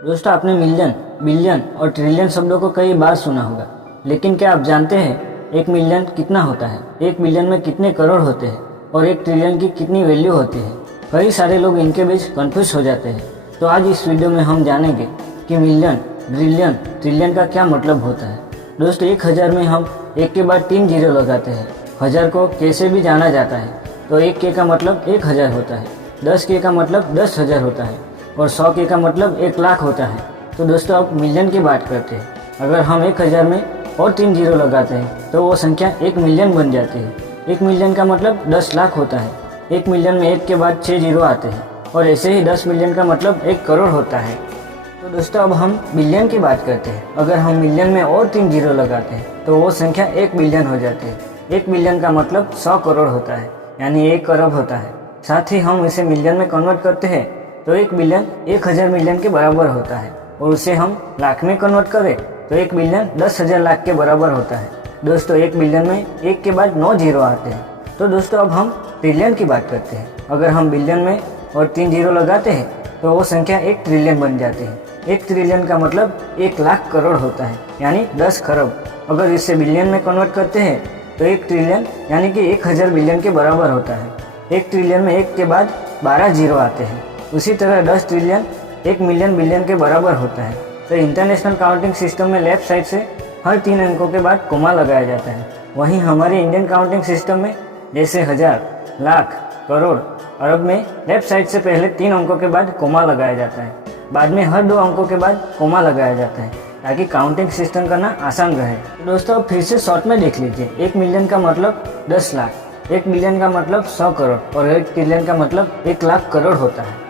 दोस्तों, आपने million, billion और ट्रिलियन शब्दों को कई बार सुना होगा, लेकिन क्या आप जानते हैं 1 मिलियन कितना होता है? 1 मिलियन में कितने करोड़ होते हैं और 1 ट्रिलियन की कितनी वैल्यू होती है? कई सारे लोग इनके बीच कंफ्यूज हो जाते हैं। तो आज इस वीडियो में हम जानेंगे कि मिलियन, बिलियन, ट्रिलियन का क्या मतलब होता है। दोस्तों, 1000 में हम 1 के बाद 3 जीरो लगाते हैं। 1000 को कैसे भी जाना जाता है तो 1 के का मतलब 1000 होता है, 10 के का मतलब 10,000 होता है और 100 के का मतलब 1,00,000 होता है। तो दोस्तों, अब मिलियन की बात करते हैं। अगर हम 1000 में और 3 जीरो लगाते हैं तो वो संख्या 1 मिलियन बन जाती है। 1 मिलियन का मतलब 10 लाख होता है। 1 मिलियन में 1 के बाद 6 जीरो आते हैं और ऐसे ही 10 मिलियन का मतलब 1 करोड़ होता है। तो दोस्तों, अब हम बिलियन की बात करते हैं। अगर हम मिलियन में और 3 जीरो लगाते हैं तो वो संख्या 1 बिलियन हो जाती है। 1 बिलियन का मतलब 100 करोड़ होता है, यानी 1 अरब होता है। साथ ही हम इसे मिलियन में कन्वर्ट करते हैं तो 1 बिलियन 1000 मिलियन के बराबर होता है और उसे हम लाख में कन्वर्ट करें तो 1 बिलियन 10,000 लाख के बराबर होता है। दोस्तों, 1 बिलियन में 1 के बाद 9 जीरो आते हैं। तो दोस्तों, अब हम ट्रिलियन की बात करते हैं। अगर हम बिलियन में और 3 जीरो लगाते हैं तो वो संख्या 1 ट्रिलियन बन जाती है। 1 ट्रिलियन का मतलब 1,00,000 करोड़ होता है, यानी 10 खरब। अगर इसे बिलियन में कन्वर्ट करते हैं तो 1 ट्रिलियन यानी कि 1000 बिलियन के बराबर होता है। 1 ट्रिलियन में 1 के बाद 12 जीरो आते हैं। उसी तरह 10 ट्रिलियन 1 मिलियन बिलियन के बराबर होता है। तो इंटरनेशनल काउंटिंग सिस्टम में लेफ्ट साइड से हर 3 अंकों के बाद कोमा लगाया जाता है। वहीं हमारे इंडियन काउंटिंग सिस्टम में जैसे हज़ार, लाख, करोड़, अरब में लेफ्ट साइड से पहले 3 अंकों के बाद कोमा लगाया जाता है। बाद में हर 2 अंकों के बाद कोमा लगाया जाता है ताकि काउंटिंग सिस्टम करना आसान रहे। तो दोस्तों, अब फिर से शॉर्ट में देख लीजिए। 1 मिलियन का मतलब 10 लाख, 1 बिलियन का मतलब 100 करोड़ और 1 ट्रिलियन का मतलब 1,00,000 करोड़ होता है।